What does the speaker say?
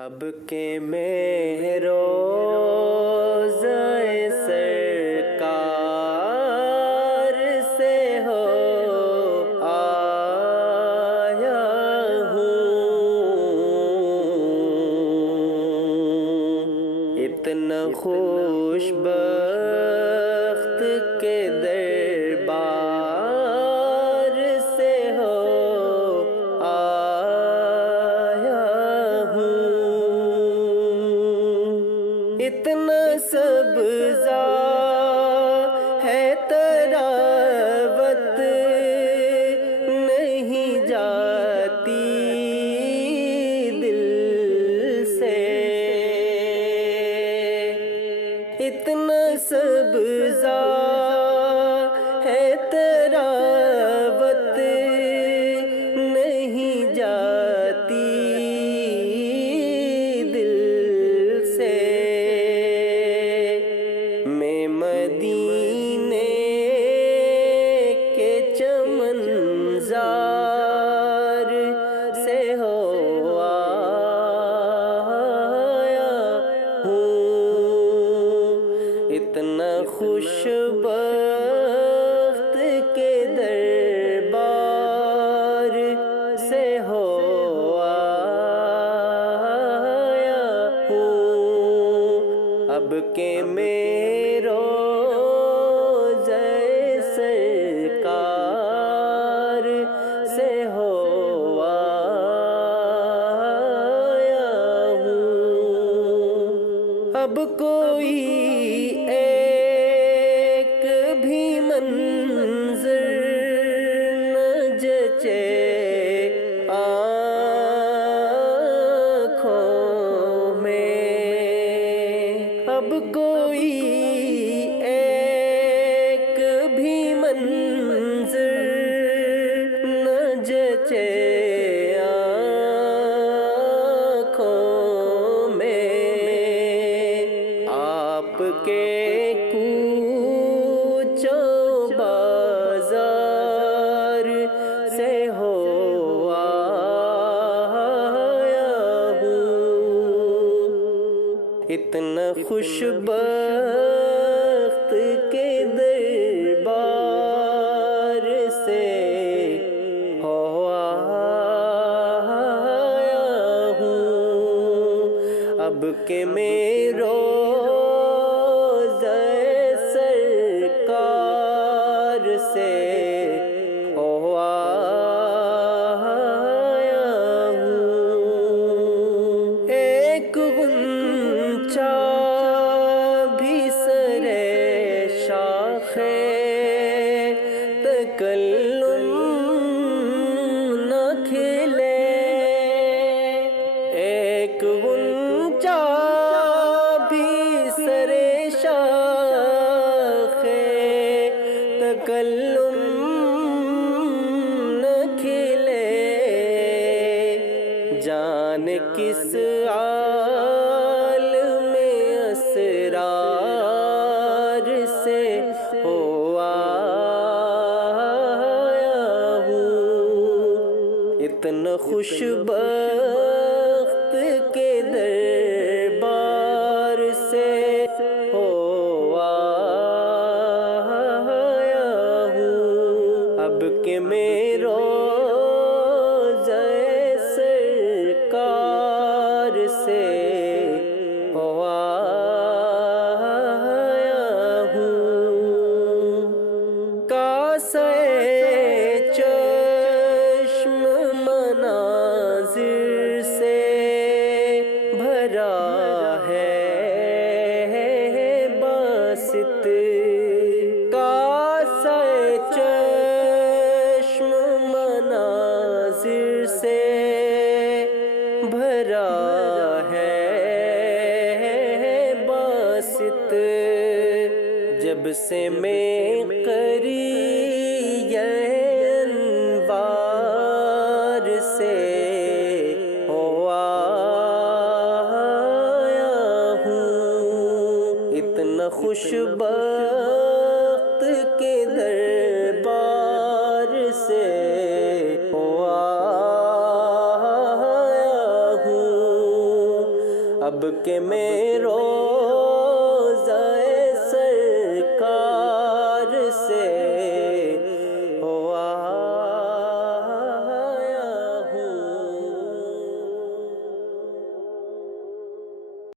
اب کہ میں روضۂ سرکار سے ہو آیا ہوں، اتنا خوش بخت کے دربار سے ہو اتنا سبزہ ہے تراوت نہیں جاتی دل سے، اتنا سبزہ ہے تراوت نہیں جاتی مدینے کے چمنزار سے ہو آیا ہوں، اتنا خوش بخت کے دربار سے ہو آیا ہوں، اب کہ میں روضۂ سرکار سے ہو آیا ہوں، اب کوئی ایک بھی منظر نہ جچے آنکھوں میں، اب کوئی ایک بھی منظر نہ جچے آنکھوں میں، آپ کے کوچوں بازار سے ہو آیا ہوں، اتنا خوش بخت کے دربار سے ہو آیا ہوں، اب کہ میں روضۂ سرکار سے ہو آیا ہوں، ایک غنچہ تکلم نہ کھلے، ایک غنچہ بھی سر شاخ تکلم نہ کھلے، جان کس عالم اسرار سے ہو اتنا خوش بخت کے دربار سے ہو آیا ہوں، اب کہ میں روضۂ سرکار سے ہو آیا ہوں، کاسے مناظر سے بھرا ہے باسط، کاسہ چشم مناظر سے بھرا ہے باسط، جب سے میں قریب انوار سے ہو آیا ہوں، اتنا خوش بخت کے دربار سے ہو آیا ہوں، اب کہ میں رو